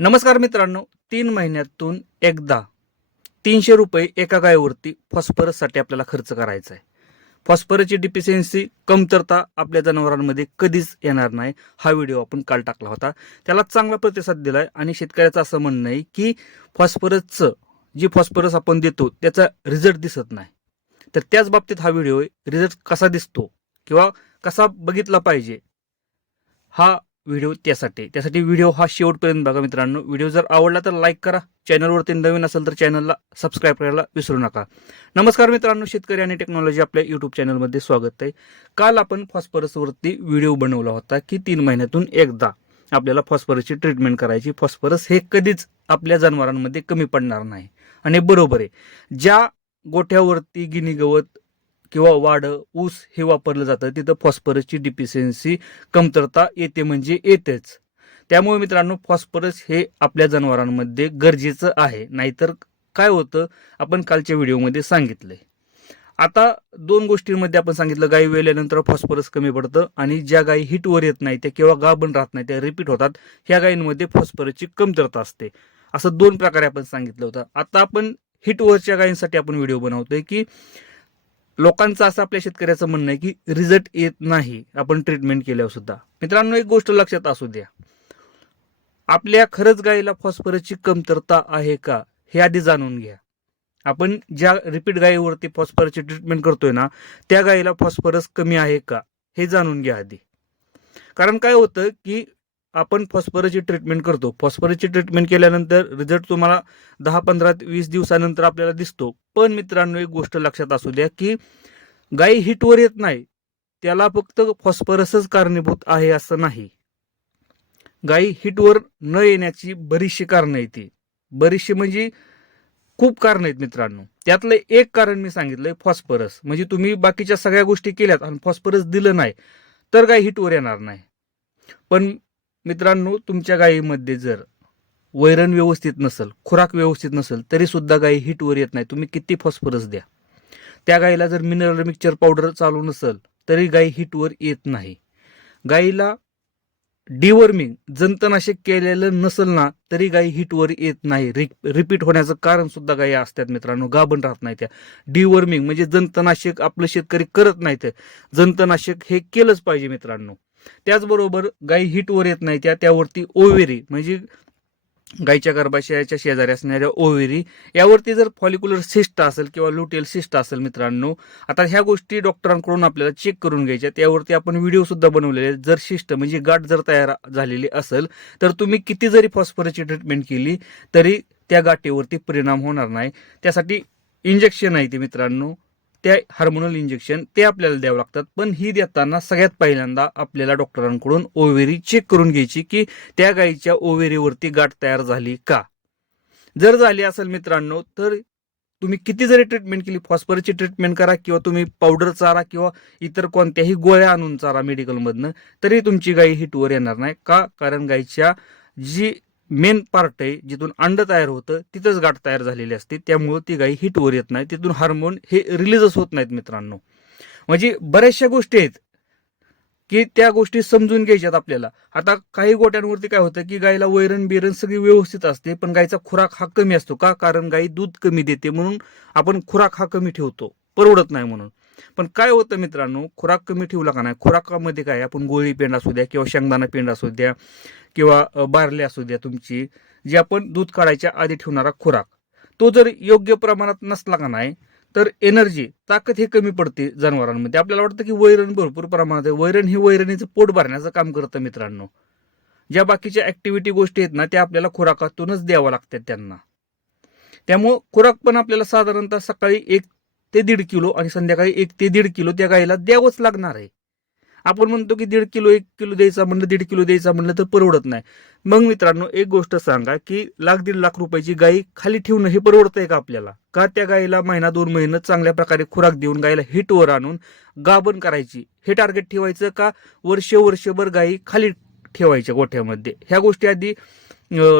नमस्कार मित्रांनो, 3 महिन्यातून एकदा 300 रुपये एका गायीवरती फॉस्फरससाठी आपल्याला खर्च करायचा आहे. फॉस्फरसची डिफिशियन्सी कमतरता आपल्या जनावरांमध्ये कधीच येणार नाही. हा व्हिडिओ आपण काल टाकला होता. त्याला चांगला प्रतिसाद दिलाय आणि शेतकऱ्याचं असं म्हणणं आहे की फॉस्फरस आपण देतो त्याचा रिझल्ट दिसत नाही. तर त्याच बाबतीत हा व्हिडिओ आहे. रिझल्ट कसा दिसतो किंवा कसा बघितला पाहिजे हा व्हिडिओ त्यासाठी व्हिडिओ हा शेवटपर्यंत बघा मित्रांनो. व्हिडिओ जर आवडला तर लाईक करा. चॅनलवरती नवीन असेल तर चॅनलला सबस्क्राईब करायला विसरू नका. नमस्कार मित्रांनो, शेतकरी आणि टेक्नॉलॉजी आपल्या युट्यूब चॅनलमध्ये स्वागत आहे. काल आपण फॉस्फरसवरती व्हिडिओ बनवला होता की 3 महिन्यातून एकदा आपल्याला फॉस्फरसची ट्रीटमेंट करायची. फॉस्फरस हे कधीच आपल्या जनावरांमध्ये कमी पडणार नाही आणि बरोबर आहे. ज्या गोठ्यावरती गिनी गवत किंवा वाढ ऊस हे वापरलं जातं तिथं फॉस्फरसची डिफिशियन्सी कमतरता येते म्हणजे येतेच. त्यामुळे मित्रांनो, फॉस्फरस हे आपल्या जनावरांमध्ये गरजेचं आहे. नाहीतर काय होतं आपण कालच्या व्हिडिओमध्ये सांगितलंय. आता 2 गोष्टींमध्ये आपण सांगितलं, गाई वेल्यानंतर फॉस्फरस कमी पडतं आणि ज्या गायी हिटवर येत नाही त्या किंवा गाभण राहत नाही त्या रिपीट होतात, ह्या गायींमध्ये फॉस्फरसची कमतरता असते. असं 2 प्रकारे आपण सांगितलं होतं. आता आपण हिटवरच्या गायींसाठी आपण व्हिडिओ बनवतोय की लोकांचं असं आपल्या शेतकऱ्याचं म्हणणं आहे की रिझल्ट येत नाही आपण ट्रीटमेंट केल्यावर सुद्धा. मित्रांनो, एक गोष्ट लक्षात असू द्या, आपल्या खरंच गायीला फॉस्फरसची कमतरता आहे का हे आधी जाणून घ्या. आपण ज्या रिपीट गायीवरती फॉस्फरसची ट्रीटमेंट करतोय ना, त्या गायीला फॉस्फरस कमी आहे का हे जाणून घ्या आधी. कारण काय होतं की आपण फॉस्फरसची ट्रीटमेंट करतो. फॉस्फरसची ट्रीटमेंट केल्यानंतर रिझल्ट तुम्हाला 10, 15, 20 दिवसानंतर आपल्याला दिसतो. पण मित्रांनो, एक गोष्ट लक्षात असू द्या की गायी हिटवर येत नाही त्याला फक्त फॉस्फरसच कारणीभूत आहे असं नाही. गायी हिटवर न येण्याची बरीचशी कारणं आहेत. बरीचशी म्हणजे खूप कारण आहेत मित्रांनो. त्यातलं एक कारण मी सांगितलंय फॉस्फरस. म्हणजे तुम्ही बाकीच्या सगळ्या गोष्टी केल्यात आणि फॉस्फरस दिलं नाही तर गाय हिटवर येणार नाही. पण मित्रांनो, तुमच्या गायीमध्ये जर वैरण व्यवस्थित नसेल, खुराक व्यवस्थित नसेल, तरी सुद्धा गायी हिटवर येत नाही. तुम्ही किती फॉस्फरस द्या, त्या गायीला जर मिनरल मिक्सचर पावडर चालू नसेल तरी गायी हिटवर येत नाही. गायीला डिवर्मिंग जंतनाशक केलेलं नसेल ना तरी गायी हिटवर येत नाही. रिपीट होण्याचं कारण सुद्धा गायी असतात मित्रांनो, गाभण राहत नाही त्या. डिवर्मिंग म्हणजे जंतनाशक आपलं शेतकरी करत नाहीत. जंतनाशक हे केलंच पाहिजे मित्रांनो. त्याचबरोबर गायी हिटवर येत नाही त्यावरती ओवेरी म्हणजे गायीच्या गर्भाशयाच्या शेजारी असणाऱ्या ओवेरी यावरती जर फॉलिक्युलर सिस्ट असेल किंवा लुटेल सिस्ट असेल मित्रांनो, आता ह्या गोष्टी डॉक्टरांकडून आपल्याला चेक करून घ्यायच्या. त्यावरती आपण व्हिडिओ सुद्धा बनवलेले आहेत. जर सिस्ट म्हणजे गाठ जर तयार झालेली असेल तर तुम्ही किती जरी फॉस्फरसची ट्रीटमेंट केली तरी त्या गाठीवरती परिणाम होणार नाही. त्यासाठी इंजेक्शन आहे ते मित्रांनो, त्या हार्मोनल इंजेक्शन ते आपल्याला द्यावं लागतात. पण ही देताना सगळ्यात पहिल्यांदा आपल्याला डॉक्टरांकडून ओवेरी चेक करून घ्यायची की त्या गायीच्या ओवेरीवरती गाठ तयार झाली का. जर झाली असेल मित्रांनो तर तुम्ही किती जरी ट्रीटमेंट केली, फॉस्फरसची ट्रीटमेंट करा किंवा तुम्ही पावडर चारा किंवा इतर कोणत्याही गोळ्या आणून चारा मेडिकलमधनं, तरी तुमची गायी हिटवर येणार नाही. का? कारण गायीच्या जी मेन पार्ट आहे जिथून अंड तयार होतं तिथंच गाठ तयार झालेली असते. त्यामुळे ती गायी हिटवर येत नाही. तिथून हार्मोन हे रिलीजच होत नाहीत मित्रांनो. म्हणजे बऱ्याचशा गोष्टी आहेत की त्या गोष्टी समजून घ्यायच्यात आपल्याला. आता काही गोट्यांवरती काय होतं की गायीला वैरण बिरण सगळी व्यवस्थित असते पण गायीचा खुराक हा कमी असतो. का? कारण गायी दूध कमी देते म्हणून आपण खुराक हा कमी ठेवतो, परवडत नाही म्हणून. पण काय होतं मित्रांनो, खुराक कमी ठेवला का नाही, खुराकामध्ये काय आपण गोळी पेंड असू द्या किंवा शेंगदाणा पेंड असू द्या किंवा बारले असू द्या तुमची, जी आपण दूध काढायच्या आधी ठेवणारा खुराक, तो जर योग्य प्रमाणात नसला का नाही तर एनर्जी ताकद हे कमी पडते जनावरांमध्ये. आपल्याला वाटतं की वैरण भरपूर प्रमाणात आहे. वैरण ही वैरणीचं पोट भरण्याचं काम करतं मित्रांनो. ज्या बाकीच्या ऍक्टिव्हिटी गोष्टी आहेत ना त्या आपल्याला खुराकातूनच द्याव्या लागतात त्यांना. त्यामुळं खुराक पण आपल्याला साधारणतः सकाळी 1 ते 1.5 किलो आणि संध्याकाळी 1 ते 1.5 किलो त्या गायीला द्यावंच लागणार आहे. आपण म्हणतो की 1.5 किलो 1 किलो द्यायचा म्हणलं, 1.5 किलो द्यायचा म्हणलं तर परवडत नाही. मग मित्रांनो, एक गोष्ट सांगा की 1,00,000-1.5 लाख रुपयाची गायी खाली ठेवणं हे परवडतंय का आपल्याला? का त्या गायीला महिना 2 महिने चांगल्या प्रकारे खुराक देऊन गायीला हिटवर आणून गाभण करायची हे टार्गेट ठेवायचं का वर्षभर गायी खाली ठेवायच्या गोठ्यामध्ये? ह्या गोष्टी आधी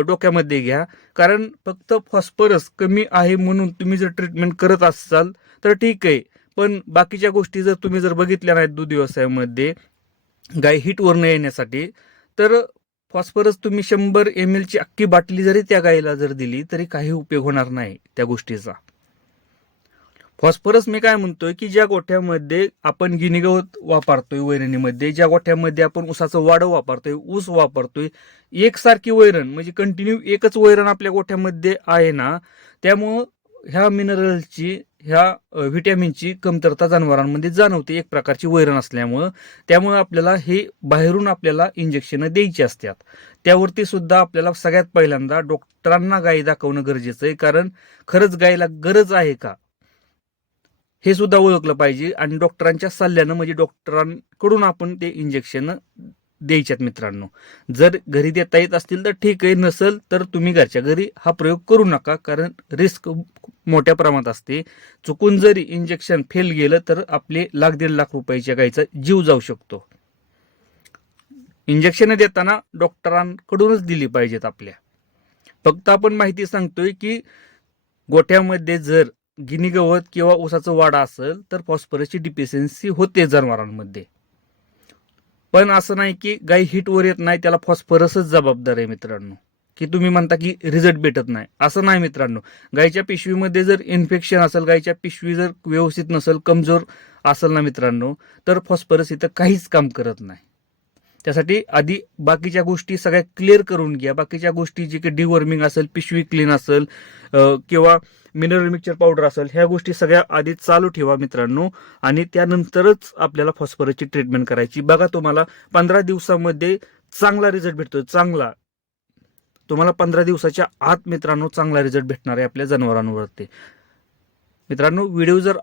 डोक्यामध्ये घ्या. कारण फक्त फॉस्फरस कमी आहे म्हणून तुम्ही जर ट्रीटमेंट करत असाल तर ठीक आहे. पण बाकीच्या गोष्टी जर तुम्ही बघितल्या नाहीत दूध व्यवसायामध्ये गाय हिटवर न येण्यासाठी, तर फॉस्फरस तुम्ही 100 ml ची अख्खी बाटली जरी त्या गायीला जर दिली तरी काही उपयोग होणार नाही त्या गोष्टीचा. फॉस्फरस मी काय म्हणतोय की ज्या गोठ्यामध्ये आपण गिनी गवत वापरतोय वैरणीमध्ये, ज्या गोठ्यामध्ये आपण ऊसाचं वाडं वापरतोय, ऊस वापरतोय, एकसारखी वैरण म्हणजे कंटिन्यू एकच वैरण आपल्या गोठ्यामध्ये आहे ना, त्यामुळं ह्या मिनरलची, ह्या व्हिटॅमिनची कमतरता जनावरांमध्ये जाणवते एक प्रकारची वैरण असल्यामुळं. त्यामुळे आपल्याला हे बाहेरून आपल्याला इंजेक्शन द्यायची असतात. त्यावरती सुद्धा आपल्याला सगळ्यात पहिल्यांदा डॉक्टरांना गायी दाखवणं गरजेचं आहे, कारण खरंच गायीला गरज आहे का हे सुद्धा ओळखलं पाहिजे. आणि डॉक्टरांच्या सल्ल्यानं म्हणजे डॉक्टरांकडून आपण ते इंजेक्शन द्यायच्यात मित्रांनो. जर घरी देता येत असतील तर ठीक आहे, नसेल तर तुम्ही घरच्या घरी हा प्रयोग करू नका, कारण रिस्क मोठ्या प्रमाणात असते. चुकून जरी इंजेक्शन फेल गेलं तर आपले 1,00,000-1.5 लाख रुपयाच्या गायीचा जीव जाऊ शकतो. इंजेक्शन देताना डॉक्टरांकडूनच दिली पाहिजेत आपल्या. फक्त आपण माहिती सांगतोय की गोठ्यामध्ये जर गिनी गवत किंवा ऊसाचं वाडा असेल तर फॉस्फरसची डिफिशियन्सी होते जनावरांमध्ये. पण असं नाही की गाय हिटवर येत नाही त्याला फॉस्फरसच जबाबदार आहे मित्रांनो, की तुम्ही म्हणता की रिझल्ट भेटत नाही. असं नाही मित्रांनो. गायच्या पिशवीमध्ये जर इन्फेक्शन असेल, गायच्या पिशवी जर व्यवस्थित नसेल, कमजोर असेल ना मित्रांनो, तर फॉस्फरस इथं काहीच काम करत नाही. त्यासाठी आधी बाकीच्या गोष्टी सगळ्या क्लिअर करून घ्या. बाकीच्या गोष्टी जे काही डिवर्मिंग असेल, पिशवी क्लीन असेल किंवा मिनरल मिक्सचर पावडर असेल, ह्या गोष्टी सगळ्या आधी चालू ठेवा मित्रांनो, आणि त्यानंतरच आपल्याला फॉस्फरसची ट्रीटमेंट करायची. बघा तुम्हाला 15 दिवसामध्ये चांगला रिझल्ट भेटतोय. चांगला तुम्हाला 15 दिवसाच्या आत मित्रांनो चांगला रिझल्ट भेटणार आहे आपल्या जनावरांवरती. मित्रांनो व्हिडिओ जर